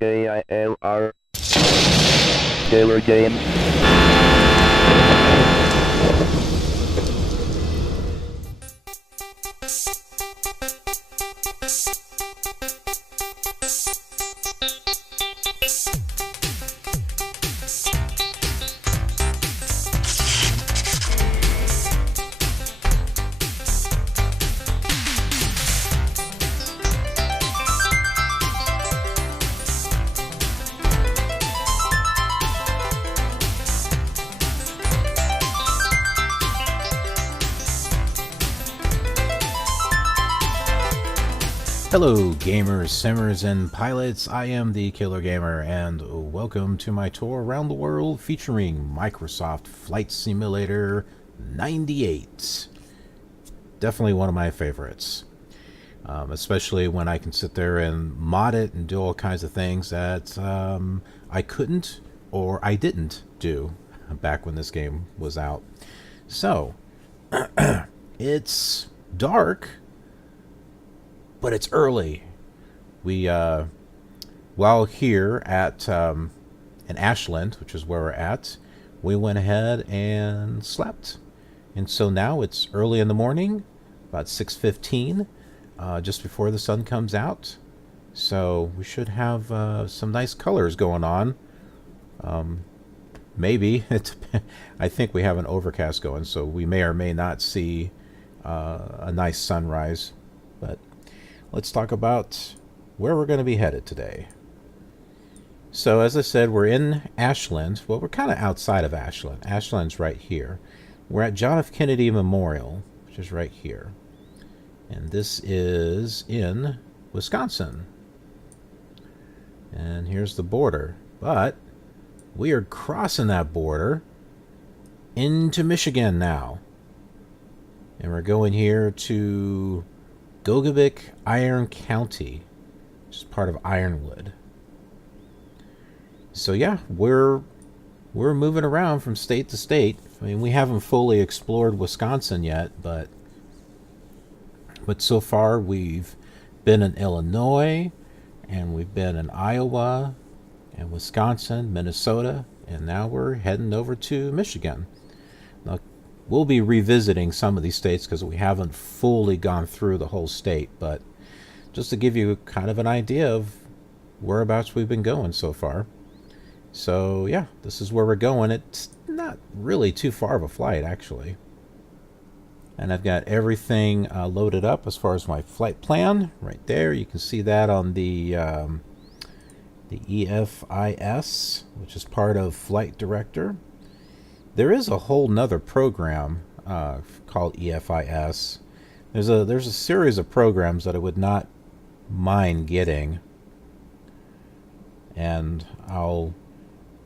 KILR. KILR Games. Hello gamers, simmers, and pilots. I am the Killer Gamer, and welcome to my tour around the world featuring Microsoft Flight Simulator 98. Definitely one of my favorites, especially when I can sit there and mod it and do all kinds of things that I couldn't or I didn't do back when this game was out. So, it's dark, but it's early. We, while here at in Ashland, which is where we're at, we went ahead and slept. And so now it's early in the morning, about 6:15, just before the sun comes out. So we should have some nice colors going on. Maybe. I think we have an overcast going, so we may or may not see a nice sunrise. But let's talk about where we're going to be headed today. So as I said, we're in Ashland. Well, we're kind of outside of Ashland. Ashland's right here. We're at John F. Kennedy Memorial, which is right here. And this is in Wisconsin. And here's the border. But we are crossing that border into Michigan now. And we're going here to Gogebic-Iron County, which is part of Ironwood. So yeah, we're moving around from state to state. I mean, we haven't fully explored Wisconsin yet, but so far we've been in Illinois, and we've been in Iowa, and Wisconsin, Minnesota, and now we're heading over to Michigan. Now, we'll be revisiting some of these states because we haven't fully gone through the whole state, but just to give you kind of an idea of whereabouts we've been going so far. So yeah, this is where we're going. It's not really too far of a flight, actually. And I've got everything loaded up as far as my flight plan right there. You can see that on the EFIS, which is part of Flight Director. There is a whole nother program called EFIS. There's a series of programs that I would not mind getting, and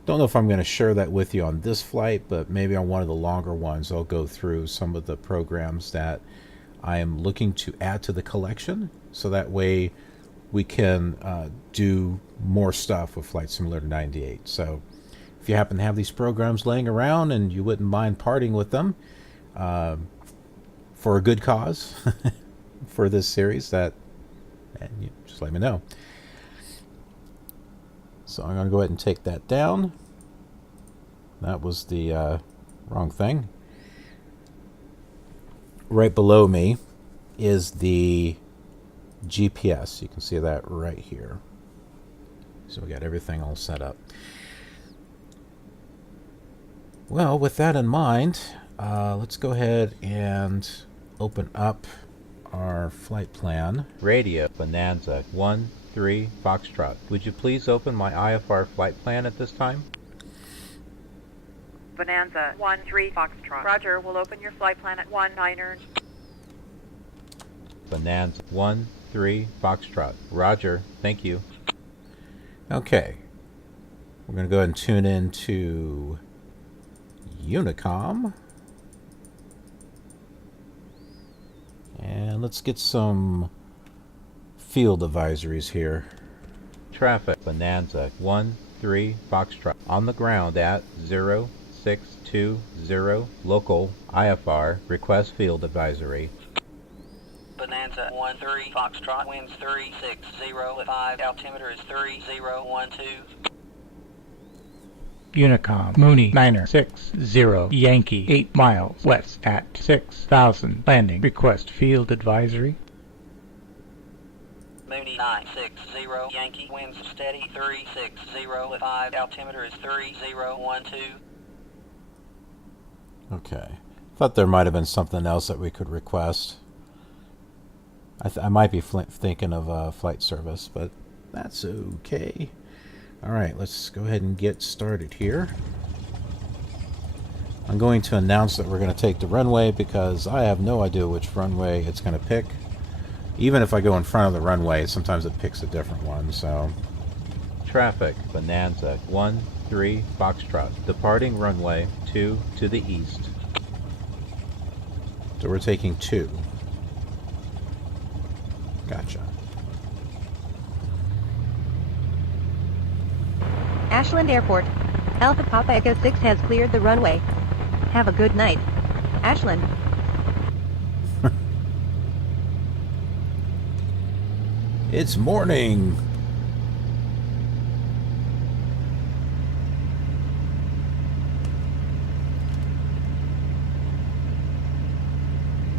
don't know if I'm going to share that with you on this flight, but maybe on one of the longer ones I'll go through some of the programs that I am looking to add to the collection, so that way we can do more stuff with Flight Simulator 98. So if you happen to have these programs laying around and you wouldn't mind parting with them for a good cause for this series, and you just let me know. So I'm going to go ahead and take that down. That was the wrong thing. Right below me is the GPS. You can see that right here. So we got everything all set up. Well, with that in mind, let's go ahead and open up our flight plan. Radio Bonanza 13 Foxtrot. Would you please open my IFR flight plan at this time? Bonanza 13 Foxtrot. Roger, we'll open your flight plan at 19er. Bonanza 13 Foxtrot. Roger, thank you. Okay. We're going to go ahead and tune into Unicom. And let's get some field advisories here. Traffic Bonanza 13 Foxtrot on the ground at 0620 local IFR request field advisory. Bonanza Bonanza 13 Foxtrot, winds 360 at 5, altimeter is 3012. Unicom, Mooney, Niner 60, Yankee, 8 miles west at 6,000, landing, request field advisory. Mooney 960, Yankee, winds steady 360 at 5, altimeter is 3012. Okay. Thought there might have been something else that we could request. I might be thinking of flight service, but that's okay. Alright, let's go ahead and get started here. I'm going to announce that we're going to take the runway because I have no idea which runway it's going to pick. Even if I go in front of the runway, sometimes it picks a different one, so... Traffic, Bonanza, 13 Foxtrot, departing runway 2 to the east. So we're taking 2. Gotcha. Ashland Airport. Alpha Papa Echo 6 has cleared the runway. Have a good night. Ashland. It's morning!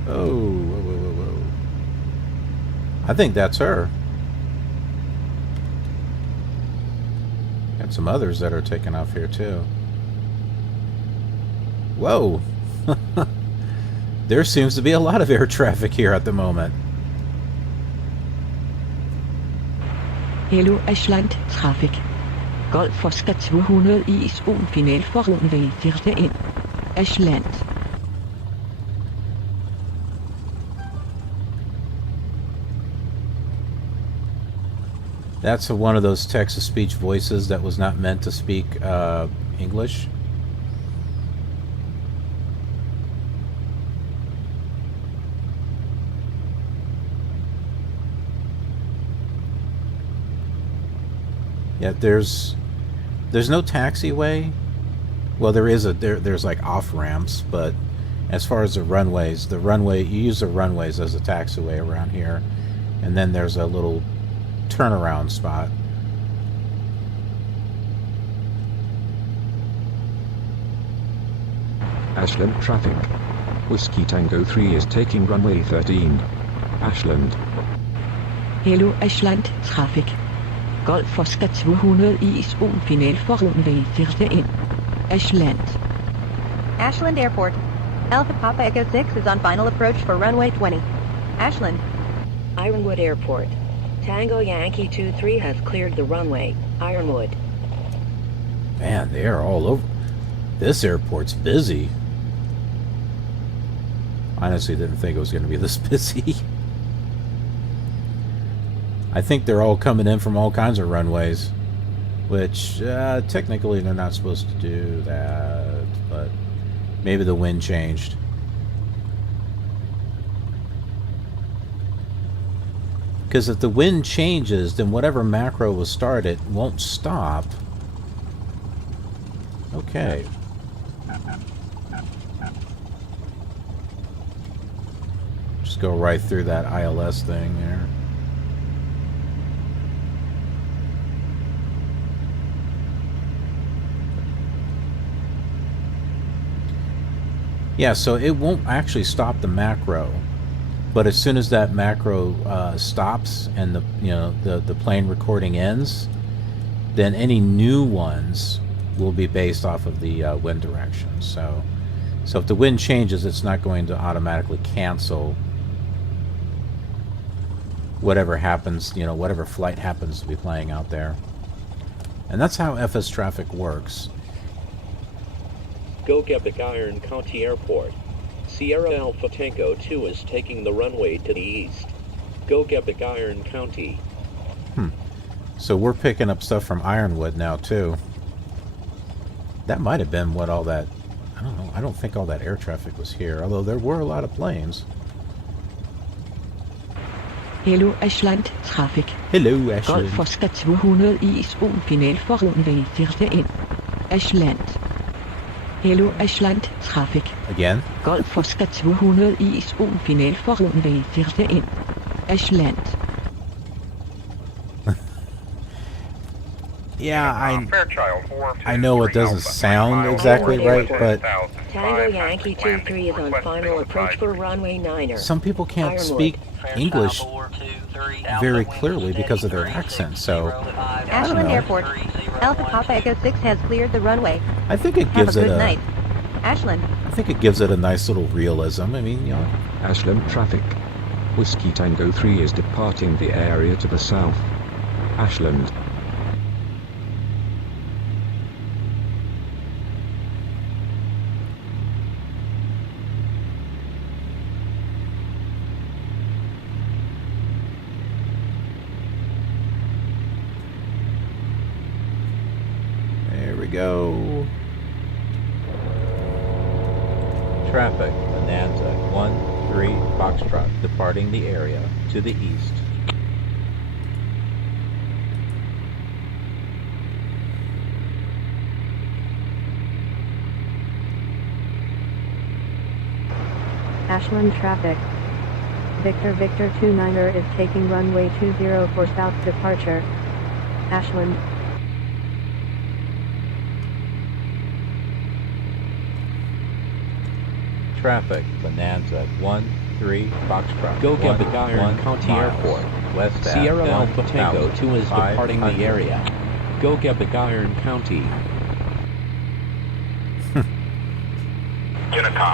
Oh, whoa, whoa, whoa, whoa. I think that's her. Got some others that are taking off here too. Whoa! There seems to be a lot of air traffic here at the moment. Hello Ashland Traffic. Golf Oscar 200 is final for runway 13. Ashland. That's one of those text-to-speech voices that was not meant to speak English. Yeah, there's no taxiway. Well, there is there's like off ramps, but as far as the runways, you use the runways as a taxiway around here, and then there's a little turnaround spot. Ashland Traffic. Whiskey Tango 3 is taking runway 13. Ashland. Hello Ashland Traffic. Golf Oscar 200 is final for runway 13. Ashland. Ashland Airport. Alpha Papa Echo 6 is on final approach for runway 20. Ashland. Ironwood Airport. Tango Yankee 23 has cleared the runway. Ironwood. Man, they are all over. This airport's busy. Honestly, didn't think it was going to be this busy. I think they're all coming in from all kinds of runways, which technically they're not supposed to do that, but maybe the wind changed. Because if the wind changes, then whatever macro was started won't stop. Okay. Just go right through that ILS thing there. Yeah, so it won't actually stop the macro, but as soon as that macro stops and the plane recording ends, then any new ones will be based off of the wind direction. So if the wind changes, it's not going to automatically cancel whatever happens, whatever flight happens to be playing out there. And that's how FSTraffic works. Gogebic-Iron County Airport. Sierra Alpha Tango 2 is taking the runway to the east. Gogebic-Iron County. So we're picking up stuff from Ironwood now too. That might have been what all that... I don't know. I don't think all that air traffic was here, although there were a lot of planes. Hello Ashland Traffic. Hello Ashland. Golf Oscar 200 is final for runway 13. Ashland. Hello Ashland Traffic. Again? Golf Oscar 200 is on final for runway 13. Ashland. Yeah, I know it doesn't sound exactly right, but Tango Yankee 23 is on final approach for runway 9er. some people can't Ironwood. speak English very clearly because of their accent, so Ashland Airport. Alpha Papa Echo 6 has cleared the runway. I think it Have a gives it good a night. Ashland. I think it gives it a nice little realism. I mean, you know, Ashland traffic. Whiskey Tango 3 is departing the area to the south. Ashland. there we go. Traffic, Bonanza 13 Foxtrot, departing the area to the east. Ashland traffic. Victor 29er is taking runway 20 for south departure. Ashland. Traffic, Bonanza 13 Foxtrot. Gogebic-Iron County Airport. West Sierra Alpha Tango 2 is departing the area. Gogebic-Iron County.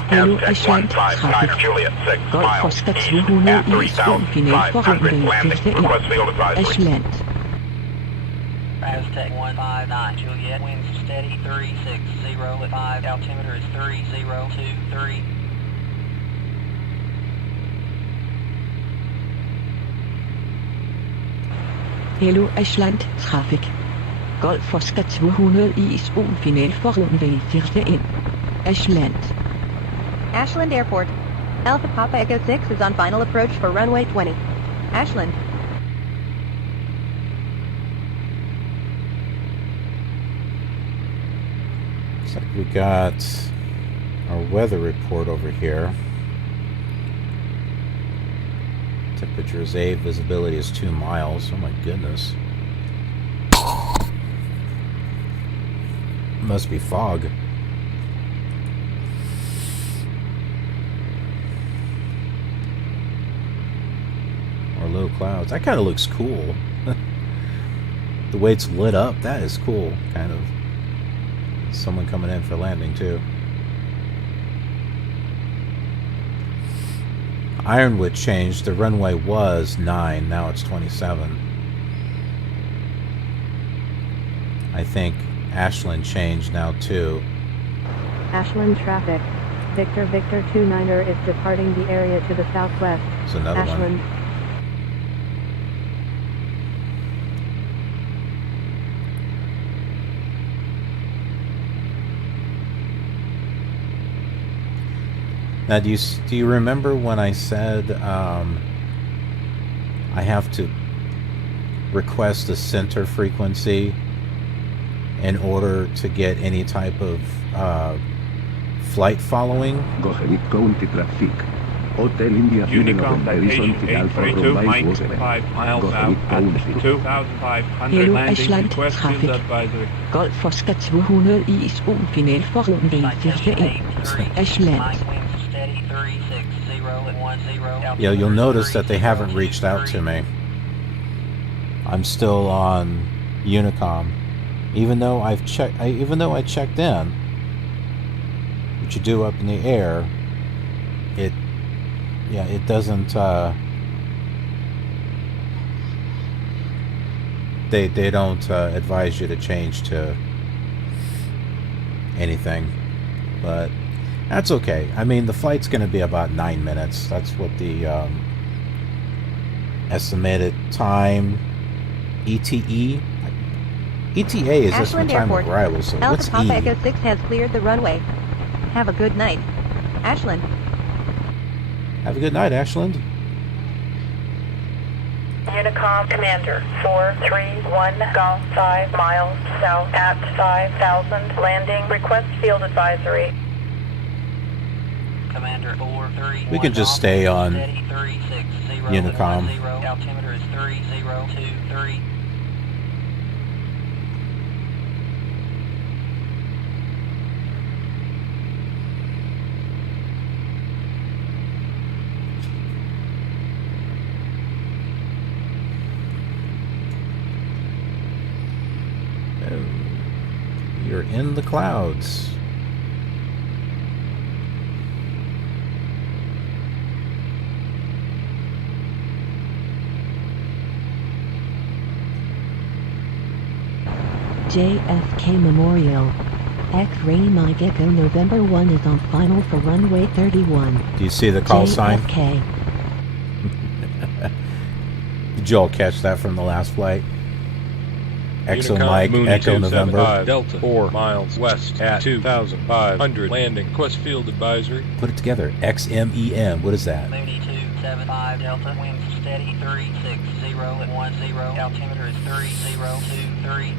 Hello Ashland Traffic. Golf Oscar 200 is on final for runway 13. Ashland. Aztec 159 Juliet, winds steady 360 at 5, altimeter is 3023. Hello Ashland Traffic. Golf Oscar 200 is on final for runway 13. Ashland. Ashland Airport. Alpha Papa Echo 6 is on final approach for runway 20. Ashland. Looks like we got our weather report over here. Temperature is A, visibility is 2 miles. Oh my goodness. Must be fog. Or low clouds. That kind of looks cool. The way it's lit up, that is cool, kind of. Someone coming in for landing too. Ironwood changed. The runway was 9, now it's 27. I think Ashland changed now too. Ashland traffic. Victor 29er is departing the area to the southwest. It's another Ashland. one. Now, do you remember when I said I have to request a center frequency in order to get any type of flight following? Gogebic County traffic. Hotel India Unicom Citation 832, Mike, 5 miles out at 2,500 Hello landing, Ashland request field Traffic. advisory. Golf Oscar 200 is on final for runway 13. Ashland. Yeah, you'll notice that they haven't reached out to me. I'm still on Unicom, even though I checked in, which you do up in the air. It doesn't. They don't advise you to change to anything, but that's okay. I mean, the flight's going to be about 9 minutes. That's what the estimated time. ETA is just the Ashland time Airport. of arrival. So Alpha what's Papa E? Echo 6 has cleared the runway. Have a good night. Ashland. Have a good night, Ashland. Unicom Commander 431 Golf 5 miles south at 5,000 landing. Request field advisory. Commander 431 We can just stay on steady 360 Unicom. 10. Altimeter is 3023. You're in the clouds. JFK Memorial. X-ray Mike Echo November 1 is on final for runway 31. Do you see the call sign? JFK. Did you all catch that from the last flight? Exo Unicom, Mike, Mooney Echo November. 275, Delta 4 miles west at 2,500 landing. Request field advisory. Put it together. XMEM. What is that? Mooney 275 Delta, winds steady 360 at 10. Altimeter is 3023.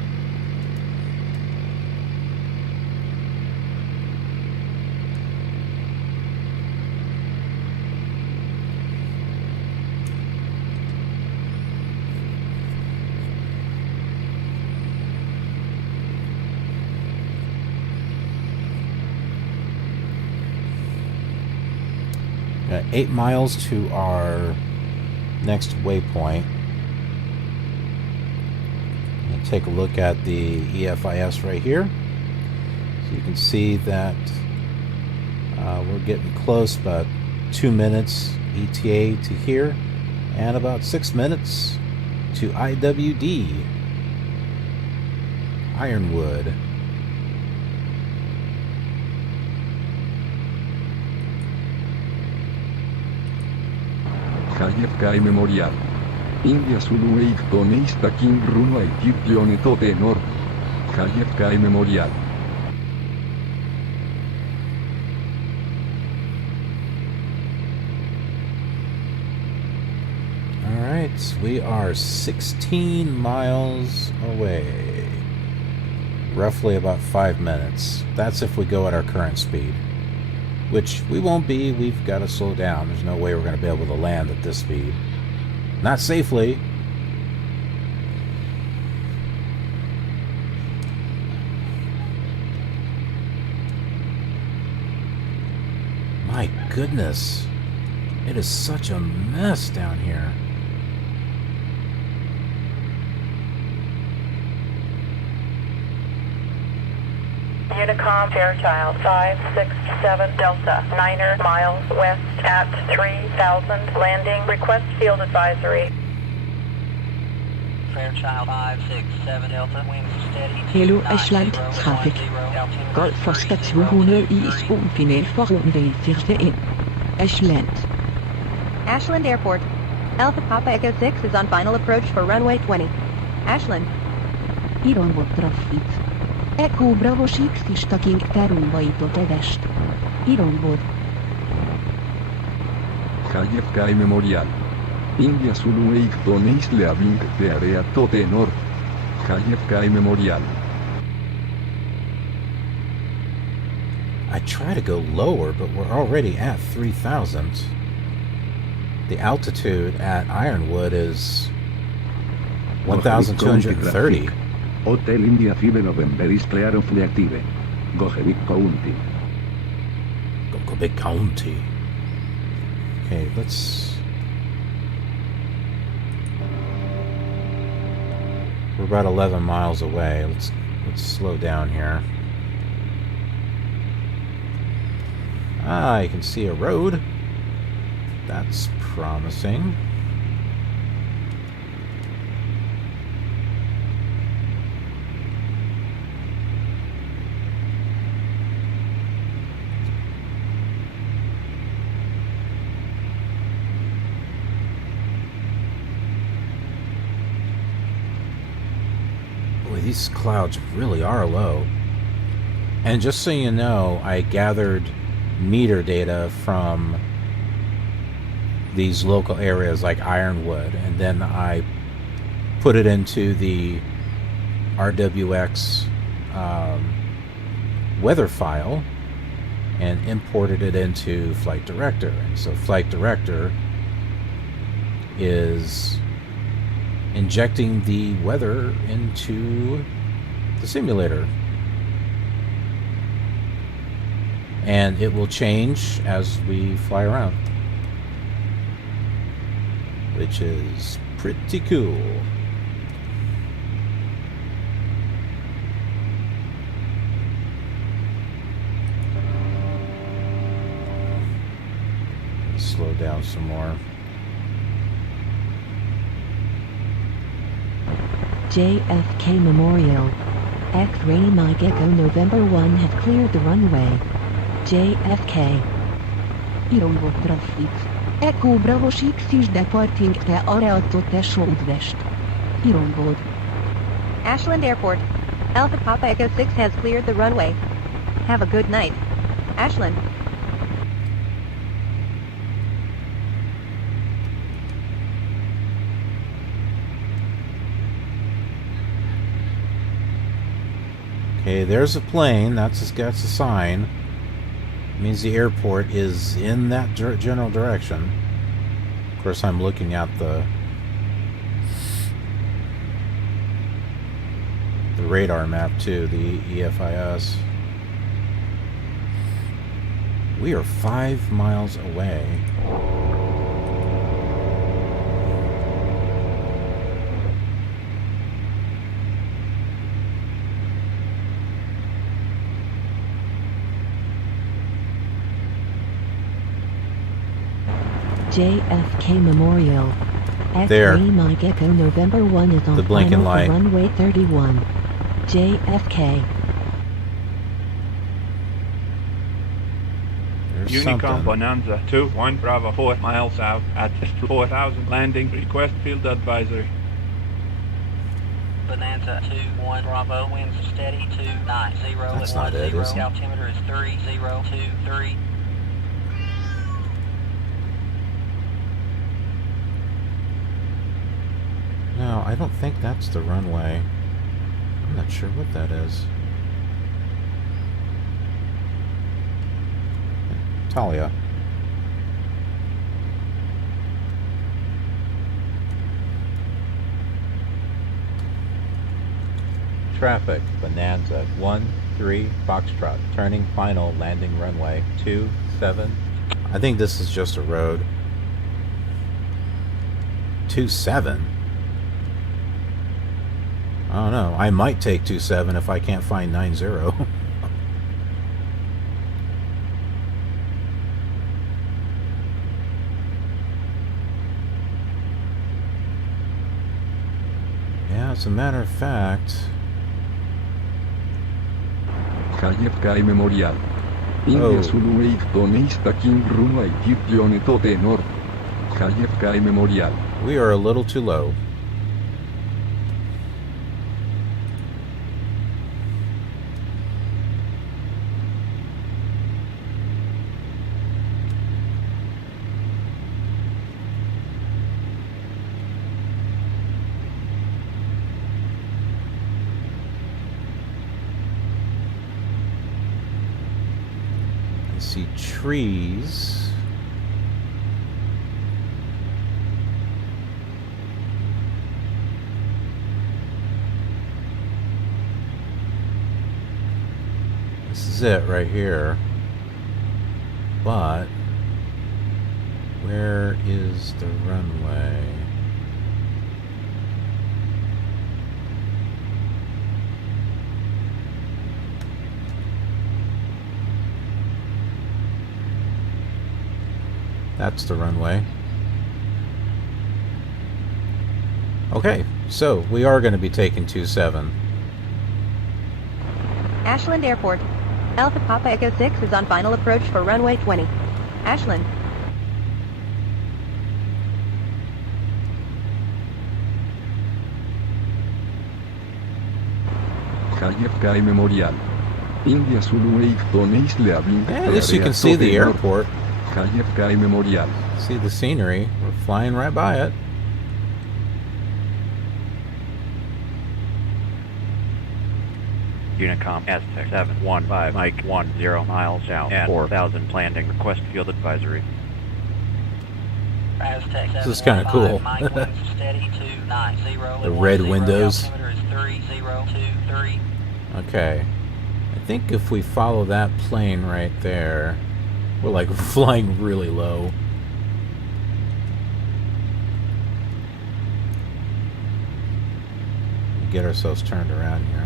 Got 8 miles to our next waypoint. And take a look at the EFIS right here. So you can see that we're getting close, about 2 minutes ETA to here, and about 6 minutes to IWD, Ironwood. JFK Memorial. India Zulu 8 Donista King Runway Tiplione Tote Nord. JFK Memorial. Alright, we are 16 miles away. Roughly about 5 minutes. That's if we go at our current speed. Which we won't be. We've got to slow down. There's no way we're going to be able to land at this speed. Not safely. My goodness. It is such a mess down here. Unicom Fairchild 567 Delta 9 miles west at 3,000 landing. Request field advisory. Fairchild 567 Delta, winds steady. Hello Ashland Traffic. Golf Oscar 200 i spoonfinal for runway 41. Ashland. Ashland Airport. Alpha Papa Echo 6 is on final approach for runway 20. Ashland. Ironwood traffic. Echo Bravo 6 is taking the runway to the west. Ironwood. JFK Memorial. India Zulu 8 Donista Leaving the area to the north. JFK Memorial. I try to go lower, but we're already at 3,000. The altitude at Ironwood is 1,230. Hotel India 5 November is clear of the active. Gogebic County. Gogebic County. Okay, let's... We're about 11 miles away. Let's slow down here. Ah, you can see a road. That's promising. Boy, these clouds really are low. And just so you know, I gathered meter data from these local areas like Ironwood, and then I put it into the RWX weather file and imported it into Flight Director. And so Flight Director is injecting the weather into the simulator. And it will change as we fly around, which is pretty cool. Let's slow down some more. JFK Memorial. X-ray Mike Echo November 1 has cleared the runway. JFK. Ironwood traffic. Echo Bravo 6 is departing the area to southwest. Ironwood. Ashland Airport. Alpha Papa Echo 6 has cleared the runway. Have a good night. Ashland. Okay, there's a plane. That's a sign. It means the airport is in that general direction. Of course, I'm looking at the radar map too, the EFIS. We are 5 miles away. JFK Memorial. There. X-ray Mike Echo November 1 is on The blinking final light. for runway 31. JFK. There's Unicom something. Bonanza 2-1 Bravo 4 miles out at 4,000 landing. Request field advisory. Bonanza 2-1 Bravo, winds steady 290 That's at not it, 10, is it? altimeter is 3023. No, I don't think that's the runway. I'm not sure what that is. Talia. Traffic, Bonanza 1-3 Foxtrot, turning final, landing runway 27. I think this is just a road. 27? I don't know. I might take 27 if I can't find 90. Yeah, as a matter of fact. JFK Memorial. India Zulu 8 Donate Taking Runway Tirpione Tote North. JFK Memorial. We are a little too low. See trees. This is it right here. But where is the runway? That's the runway. Okay, so we are going to be taking 27. Ashland Airport. Alpha Papa Echo 6 is on final approach for runway 20. Ashland. JFK Memorial. India Zulu 8 Donate Leaving. Yeah, at least you can see the airport. JFK Memorial. See the scenery. We're flying right by it. Unicom Aztec 715 Mike 10 miles south at 4,000 landing request field advisory. Aztec This is kind of cool. Mike winds steady 290 The red windows. Altimeter is 3023. Okay. I think if we follow that plane right there, we're like flying really low. Get ourselves turned around here.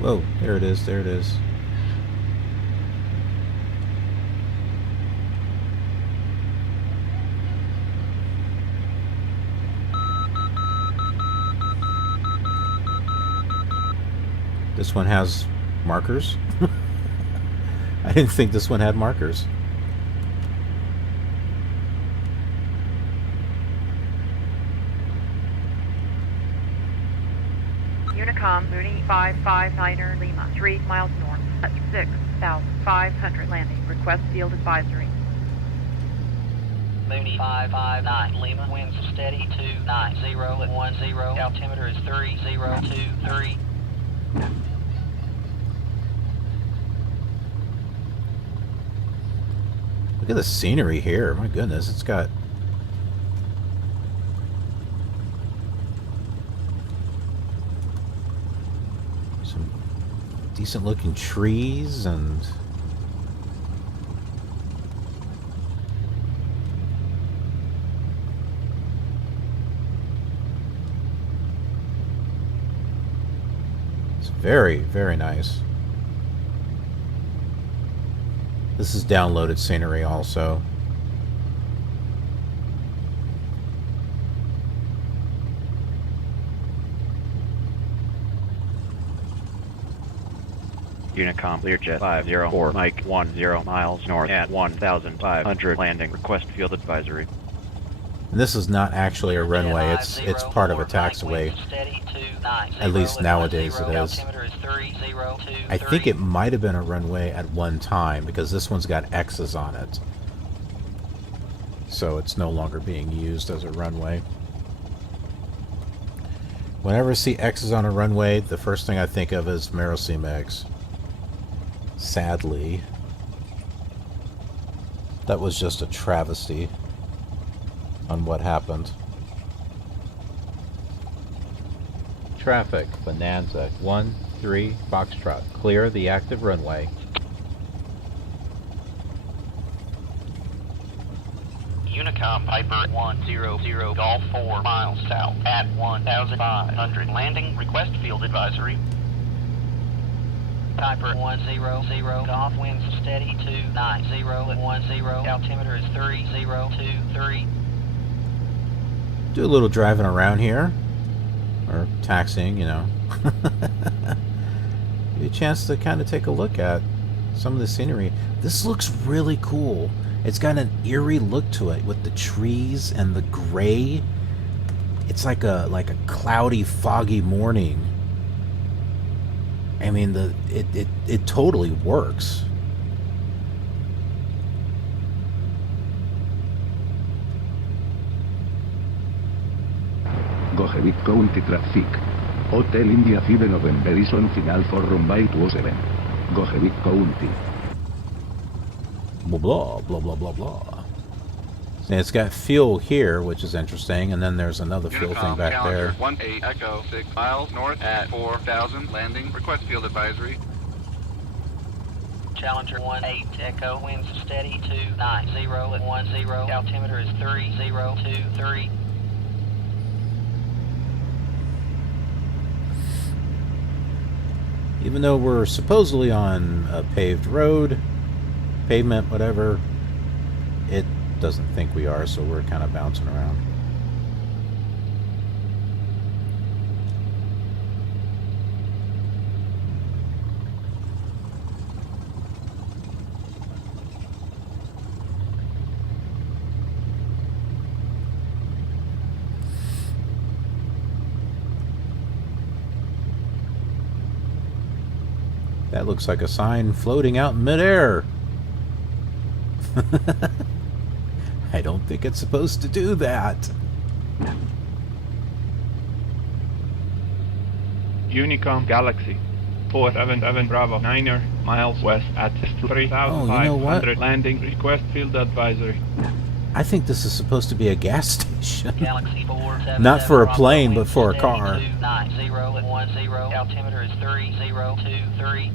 Whoa, there it is, there it is. This one has markers? I didn't think this one had markers. Unicom, Mooney 559er Lima, 3 miles north at 6,500 landing. Request field advisory. Mooney 559 Lima, winds steady 290 at 10, altimeter is 3023. Look at the scenery here. My goodness, it's got some decent looking trees and it's very, very nice. This is downloaded scenery also. Unicom, Learjet 504, Mike 10 miles north at 1,500 landing. Request field advisory. And this is not actually a runway, it's part of a taxiway. At least nowadays it is. I think it might have been a runway at one time because this one's got X's on it. So it's no longer being used as a runway. Whenever I see X's on a runway, the first thing I think of is Merosimex. Sadly. That was just a travesty on what happened. Traffic, Bonanza, 13 Foxtrot. Clear the active runway. Unicom, Piper 100 Golf 4 miles south at 1,500 landing. Request field advisory. Piper 100 Golf, winds steady 290 at 10, altimeter is 3023. Do a little driving around here. Or taxiing, you know. Give you a chance to kind of take a look at some of the scenery. This looks really cool. It's got an eerie look to it with the trees and the gray. It's like a cloudy, foggy morning. I mean, it totally works. Gogebic-Iron Traffic. Hotel India 5 November is on final for runway 27. Gogebic County. Blah, blah, blah, blah, blah, blah. And it's got fuel here, which is interesting, and then there's another fuel thing back there. 18 Echo 6 miles north at 4,000 landing. Request field advisory. Challenger 18 Echo, winds steady 290 at 10, altimeter is 3023. Even though we're supposedly on a paved road, pavement, whatever, it doesn't think we are, so we're kind of bouncing around. That looks like a sign floating out in midair. I don't think it's supposed to do that. Unicom Galaxy 477 Bravo 9er, miles west at 3,500 landing. Request field advisory. I think this is supposed to be a gas station. Galaxy 477 Not for a Bravo, plane, but winds for a steady car. 290 at 10, altimeter is 3023.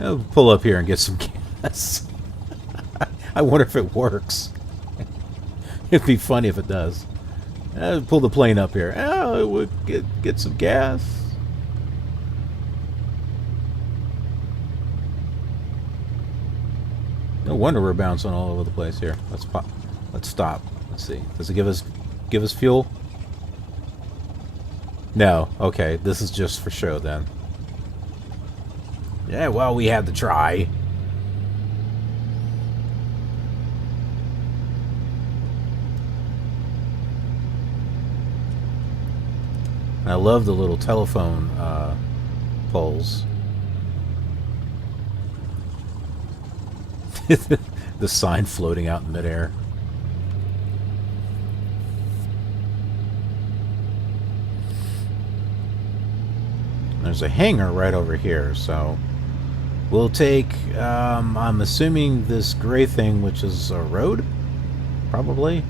I'll pull up here and get some gas. I wonder if it works. It'd be funny if it does. I'll pull the plane up here. Oh, we'll get some gas. No wonder we're bouncing all over the place here. Let's pop. Let's stop. Let's see. Does it give us fuel? No. Okay. This is just for show then. Yeah. Well, we had to try. I love the little telephone poles. The sign floating out in midair. There's a hangar right over here, so we'll take, I'm assuming this gray thing, which is a road, probably.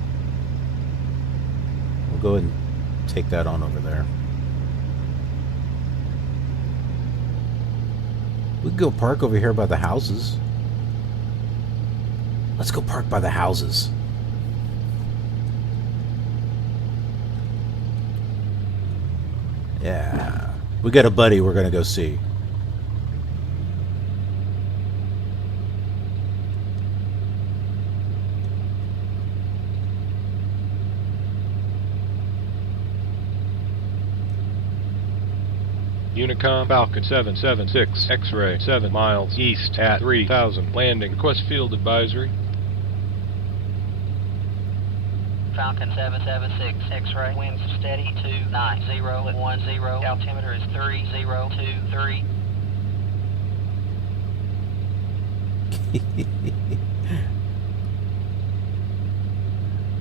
We'll go ahead and take that on over there. We can go park over here by the houses. Let's go park by the houses. Yeah. We got a buddy we're going to go see. Unicom Falcon 776 X-ray 7 miles east at 3,000 landing. Request field advisory. Falcon 776 X-ray, winds steady 290 at 10, altimeter is 3023.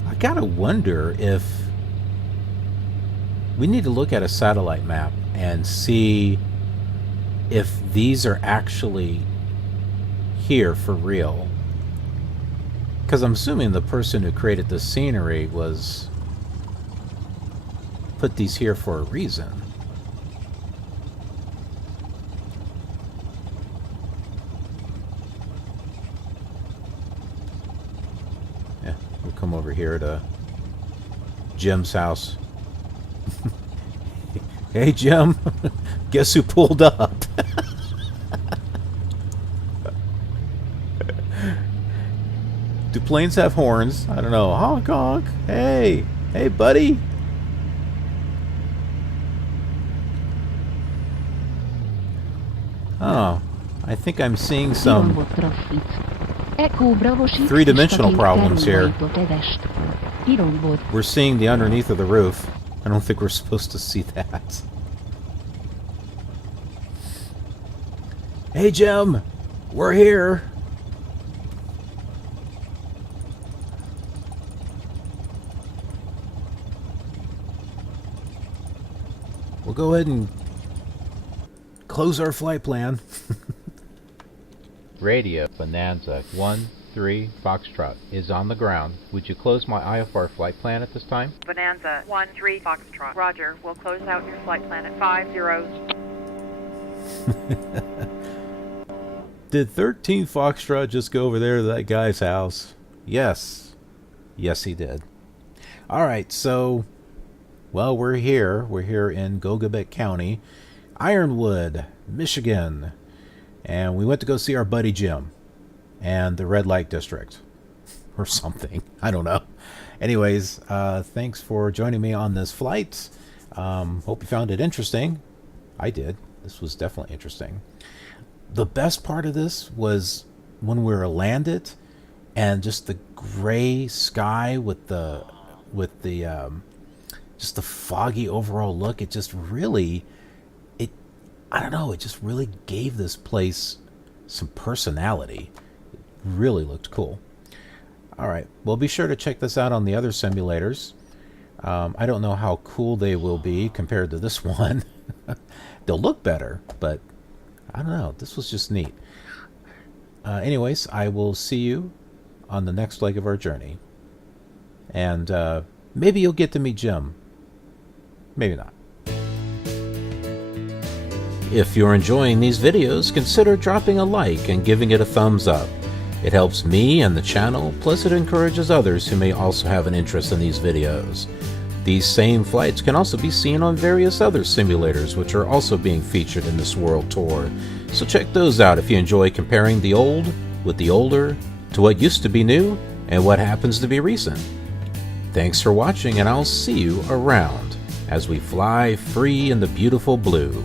I gotta wonder if we need to look at a satellite map and see if these are actually here for real. Because I'm assuming the person who created the scenery was put these here for a reason. Yeah, we'll come over here to Jim's house. Hey Jim, guess who pulled up? Do planes have horns? I don't know. Honk honk. Hey. Hey buddy. Oh. I think I'm seeing some three-dimensional problems here. We're seeing the underneath of the roof. I don't think we're supposed to see that. Hey Jim. We're here. We'll go ahead and close our flight plan. Radio Bonanza 13 Foxtrot is on the ground. Would you close my IFR flight plan at this time? Bonanza 13 Foxtrot. Roger. We'll close out your flight plan at 50. Did 13 Foxtrot just go over there to that guy's house? Yes. Yes, he did. All right, so, well, we're here. We're here in Gogebic County, Ironwood, Michigan. And we went to go see our buddy Jim and the red light district or something. I don't know. Anyways, thanks for joining me on this flight. Hope you found it interesting. I did. This was definitely interesting. The best part of this was when we were landed and just the gray sky with the just the foggy overall look. It just really, I don't know, it just really gave this place some personality. It really looked cool. All right, well, be sure to check this out on the other simulators. I don't know how cool they will be compared to this one. They'll look better, but I don't know. This was just neat. Anyways, I will see you on the next leg of our journey. And maybe you'll get to meet Jim. Maybe not. If you're enjoying these videos, consider dropping a like and giving it a thumbs up. It helps me and the channel, plus it encourages others who may also have an interest in these videos. These same flights can also be seen on various other simulators which are also being featured in this world tour, so check those out if you enjoy comparing the old with the older to what used to be new and what happens to be recent. Thanks for watching, and I'll see you around as we fly free in the beautiful blue.